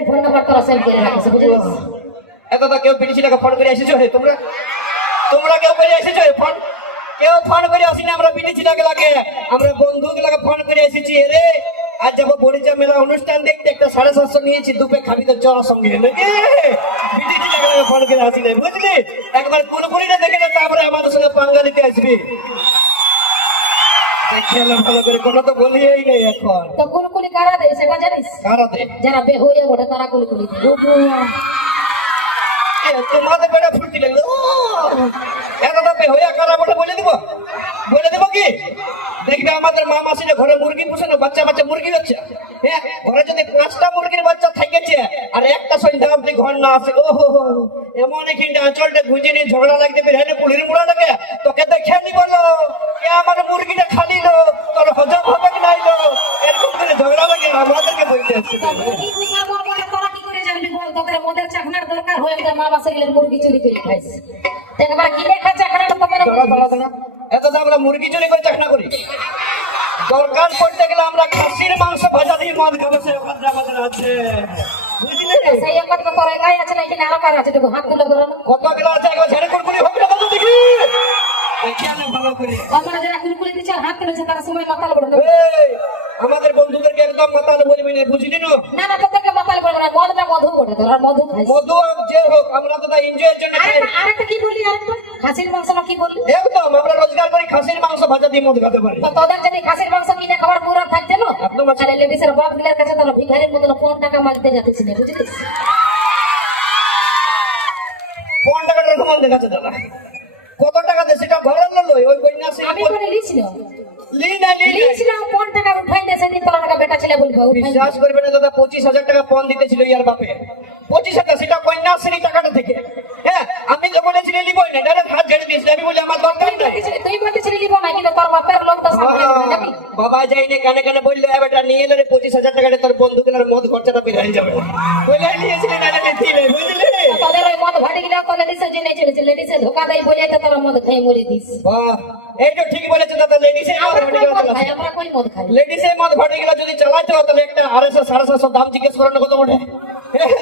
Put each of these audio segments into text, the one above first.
এই phone number তোরা save করে রাখিস বুঝলিস? এত তো কেউ পিটি ছিলাকে ফোন করে এসেছো হে তোমরা? তোমরা কেউ করে এসেছো হে ফোন? কেউ ফোন করে আসিনি, আমরা পিটি ছিলাকে লাগে আমরা বন্ধুগুলাকে ফোন করে এসেছি। রে আজ যাবো বরিচা মেলা অনুষ্ঠান দেখতে, একটা 750 নিয়েছি, দুপে খাবি তো চড়ার সঙ্গে নাকি পিটি ছিলাকে ফোন করে আসি নাই বুঝলি? একবার কুলকুলিটা দেখে না, তারপরে আমাদের সঙ্গে পাঙ্গা দিতে আসবি। খেলা ভালো করে কোনো তো বলিয়েই নেই এখন। তো কুলকুলি কারা দেয় সেটা জানিস? কারা দে? যারা বেহুয়ে ওঠে তারা কুলকুলি দেয়। তোমাদের বেড়া ফুটি লাগলো এত দাপে হয়ে কারা বলে দিব? বলে দেবো কি? দেখবে আমাদের মা মাসিরা ঘরে মুরগি পুষে না, বাচ্চা বাচ্চা মুরগি হচ্ছে। হ্যাঁ, ঘরে যদি 5টা মুরগির বাচ্চা থাকেছে আর একটা সন্ধ্যা অব্দি ঘর না আসে, ও এমন এখানটা অঞ্চলটা গুঁজে নিয়ে ঝগড়া লাগতে বের পুলির মুড়াটাকে তোকে দেখে নি বলো কে আমার মুরগিটা খালি লো, তোর হজম হবে কি নাই লো, এরকম করে ঝগড়া লাগে আমাদেরকে বলতে আসছে। তোরা কি করে জানবি বল? তোদের মদের চাকনার দরকার হয়ে যায়, মা বাসা গেলে মুরগি চুরি করে খাইস। একবার কিনে খা চাকনাটা তোদের এত তো আমরা মুরগি চুরি করে চাকনা করি। দরকার পড়তে গেলে আমরা খাসির মাংস ভাজা দিয়ে মদ খাবো, সে ওখানে আমাদের আছে বুঝলি? সেই কথা তোর একাই আছে না, এখানে আরো কার আছে? দেখো হাত তুলে করো। কত কিলো আছে একবার ঝেড়ে কুলকুলি হবে না বলো দেখি? দেখিয়ালে ভালো করে আমরা যারা কুলকুলি দিচ্ছে হাত তুলেছে তারা সময় মাতাল বড় এই, আমাদের বন্ধুদেরকে একদম মাতাল বলবি না বুঝলি না? না না তোদেরকে মাতাল বলবো না, মদটা মধু ওঠে, তোরা মধু খাইস। মধু যে হোক আমরা তো এনজয়ের জন্য খাই। আরেকটা কি বলি? আরেকটা খাসির মাংস না কি বললি? একদম আমরা রোজগার করি খাসির মাংস ভাজা দিয়ে মদ খেতে পারি। তো তোদের যদি খাসির মাংস কিনে খাবার পুরো থাকছে না, তাহলে লেডিসের বাপ দিলের কাছে তোরা ভিখারির মতন 5 টাকা মাগতে যাচ্ছিস না বুঝলিস? 5 টাকার রকম দেখাচ্ছে দাদা। কত টাকা দে সেটা ঘরের লোক ওই কন্যাশ্রী আমি করে লিছি না, লি না লিছি না 5 টাকা উঠাই দে, সেদিন তোরা টাকা বেটা ছেলে বলবো উঠাই। বিশ্বাস করবে না দাদা, 25,000 টাকা পণ দিতেছিল ইয়ার বাপে। 25,000 সেটা কন্যাশ্রী টাকাটা থেকে। হ্যাঁ, আমি তো বলেছি লিবই না, ডাইরেক্ট হাত ঝেড়ে দিয়েছি। আমি বলি আমার দরকার নাই। তুই বলতেছিলি লিবো না, কিন্তু তোর বাপের লোক তো সামনে নাকি? বাবা যাইনি কানে কানে বললো বেটা নিয়ে এলে 25,000 টাকাটা তোর বন্ধু কেনার মদ খরচাটা বের হয়ে যাবে বলে নিয়েছিলি না দিলে বুঝলি? তোদের ওই মদ ভাটি গিলা তো লেডিসের জন্য চলেছে, লেডিসে ধোকা দেয় বলে তো তোরা মদ খাই মরে দিস। বাহ, এই তো ঠিক বলেছে দাদা। লেডিসে আমরা কই মদ খাই? লেডিসে মদ ভাটি গেলা যদি চালাইতে হতো তাহলে একটা 250 750 দাম জিজ্ঞেস করানো কত ওঠে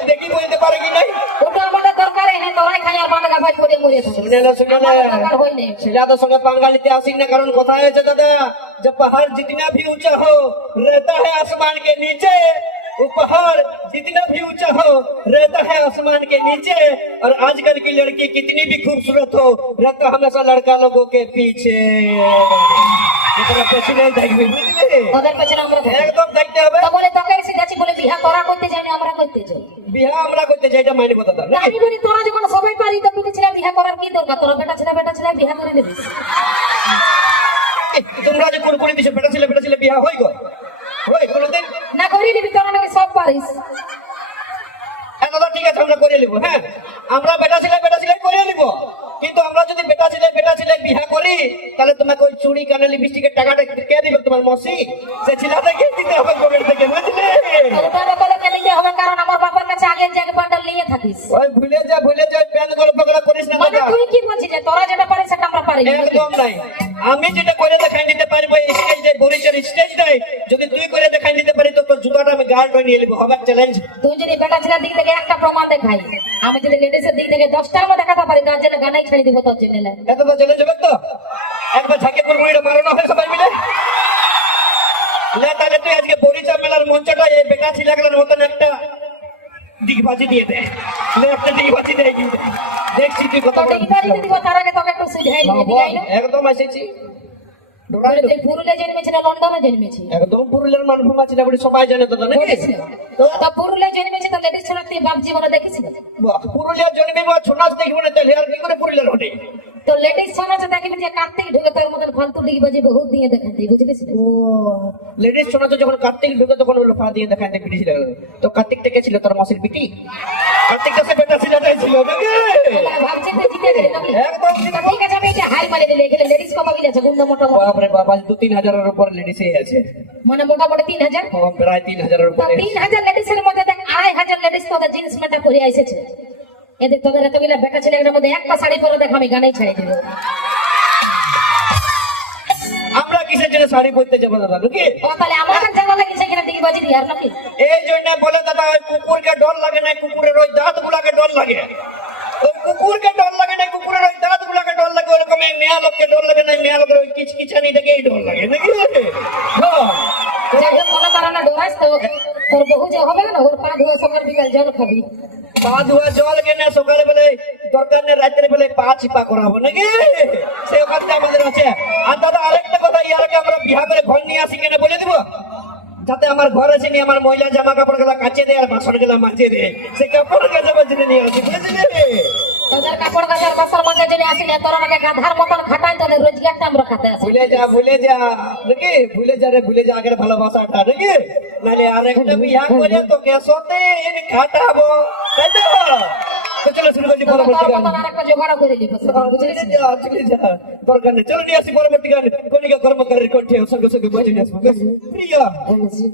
দেখি বলতে পারে কি নাই? ওটা আমাদের দরকার হ্যাঁ, তোরাই খাই আর বাঁধা ভাই করে মরে থাকে। দরকার হয় না সেটা তো সঙ্গে পাঙ্গালিতে আসি না, কারণ কথা হয়েছে দাদা যে पहाड़ जितना भी ऊंचा हो रहता है आसमान के नीचे, वो पहाड़ जितना भी ऊंचा हो रहता है आसमान के नीचे, और आजकल की लड़की कितनी भी खूबसूरत हो रहता हमेशा लड़का लोगों के पीछे। তোদের পেছনে থাকবে বুঝলি? তোদের পেছনে আমরা থাকি। একদম থাকতে হবে। তো বলে তোকে এসে যাচ্ছি বলে বিয়া তোরা করতে যাই না, আমরা করতে যাই। বিয়া আমরা করতে চাই, এটা মাইনে কথা দাদা। আমি বলি তোরা যখন সবাই পারি তো পিঠে ছেলে বিয়া করার কি দরকার? তোরা বেটা ছেলে বিয়া করে নিবি। তোমরা যে কুলকুলি দিছো বেটা ছেলে বিয়া হই গো হই কোনদিন না করে নিবি, তোরা নাকি সব পারিস। হ্যাঁ দাদা ঠিক আছে আমরা করে নিব। হ্যাঁ, আমরা বেটা ছেলে করে নিব, কিন্তু আমরা যদি বেটা ছেলে বিয়া করি তাহলে তোমাকে ওই চুড়ি কানে লিপস্টিকের টাকাটা কে দিবে? তোমার মসি? সে ছেলেটাকে দিতে হবে গোবের থেকে বুঝলি? ওটা লোককে নিতে হবে, কারণ আমার বাবার কাছে আগে জায়গা বান্ডাল নিয়ে থাকিস। ওই ভুলে যা প্যান করে পকড়া করিস না মানে দাদা। তুই কি বলছিস যে তোরা যেটা পারিস সেটা আমরা পারি? একদম নাই। আমি যেটা করে দেখাই দিতে পারবো স্টেজে বরিচের স্টেজটাই যদি তুই করে দেখাই দিতে পারি তো তোর জুতাটা আমি গার্ড হয়ে নিয়ে নেবো। হবে চ্যালেঞ্জ। তুই যদি বেটা ছেলের দিক থেকে একটা প্রমাণ দেখাই, আমি যদি লেডিসের দিক থেকে 10টা দেখাতে পারি তার জন্য গানাই ছেড়ে দিব তোর জন্য। এত তো চ্যালেঞ্জ হবে তো একবার ঝাঁকে কুড়কুড়িটা মারানো হয় সবাই মিলে। তাহলে তুই আজকে বরিচা মেলার মঞ্চটা এই বেটা ছিলাগুলোর মতন একটা দিগবাজি দিয়ে দে, একটা দিগবাজি দিয়ে দিয়ে দে। দেখছি তুই কত বড় দিব, তার আগে তোকে একটু সুঝাই দিবি। একদম এসেছি পুরুলিয়া জন্মেছি না লন্ডনে জন্মেছি? একদম পুরুলিয়ার মানভূম আছে না বলে সবাই জানে দাদা নাকি? তো পুরুলিয়া জন্মেছি তো লেডিস ছেলে তুই বাপ জীবনে দেখিস না? পুরুলিয়ার জন্মে ছো নাচ দেখবো না তাহলে আর কি করে পুরুলিয়ার হটে? তো লেডিস শোনাচ্ছে দেখবি যে কার্তিক ঢুকে তোর মতন ফালতু ডিগি বাজি বহুত দিয়ে দেখাতে বুঝলিস? ও লেডিস শোনাচ্ছে যখন কার্তিক ঢুকে তখন ওর পা দিয়ে দেখাতে পিটিছিল। তো কার্তিকটা কে ছিল? তোর মাসির পিটি? কার্তিকটা সে বেটা ছিলাটাই ছিল নাকি? ভাবছি তুই জিতে গেলি নাকি? একদম ঠিক আছে, আমি এটা হাই মারি দিলে এগুলো লেডিস কত গিয়েছে গুন্ডা মোটামুটি? বাপরে বাবা 2-3 হাজারের উপর লেডিসই আছে। মানে মোটামুটি 3000? প্রায় 3,000-এর উপরে। 3000 লেডিসের মধ্যে দেখ 2,500 লেডিস তোদের জিন্স প্যান্টটা পরে এসেছে। এদের তোদের এতগুলা বেটা ছেলের মধ্যে একটা শাড়ি পরে দেখ আমি গানেই ছেড়ে দেবো। আমরা কিসের জন্য শাড়ি পরতে যাবো দাদা নাকি ও তাহলে আমার জানা লাগিছে কিনা দিকে বাজি দিয়ার নাকি এই জন্য বলে দাদা ওই কুকুরকে ডর লাগে না কুকুরের ওই দাঁত গুলাকে ডর লাগে ওই কুকুরকে ডর লাগে না কুকুরের ওই দাঁত গুলাকে ডর লাগে ওরকম এই মেয়া লোককে ডর লাগে না মেয়া লোকের ওই কিচকিচানি দেখেই ডর লাগে নাকি হ্যাঁ যাকে মনে করে না ডরাইস তো তোর বহু যে হবে না ওর পা ধোয়া সকাল বিকাল জল খাবি পা ধোয়া জল কেনে সকালে বেলে দরকার নেই রাত্রে বেলে পা চিপা করাবো নাকি সে ওখানে আমাদের আছে আর দাদা আরেকটা কথা ইয়ারকে আমরা বিহা করে ঘর নিয়ে আসি কেন বলে দিব যাতে আমার ঘর আছে নি আমার মহিলা জামা কাপড় গুলা কাচে দেয় আর বাসন গুলা মাজে দেয় সে কাপড় কাচে বাজে নিয়ে আসি বুঝলি রে তোদের কাপড় গাছের বাসর মাঝে যদি আসিলে তোর আগে গাধার মতন খাটাই তোদের রোজগারটা আমরা খাতে আসি ভুলে যা নাকি ভুলে যা রে ভুলে যা আগের ভালোবাসাটা নাকি নালে আরেকটা বিয়া করে তোকে সতে খাটাবো তাই তো চলো শুরু করছি পরবর্তী তোর গান মতন আরেকটা জোগাড় করে দিব বুঝলি চলে যা দরকার নেই চলো নিয়ে আসি পরবর্তী গান কলিকা কর্মকারীর কণ্ঠে সঙ্গে সঙ্গে বাজিয়ে আসবো প্রিয়া বুঝলি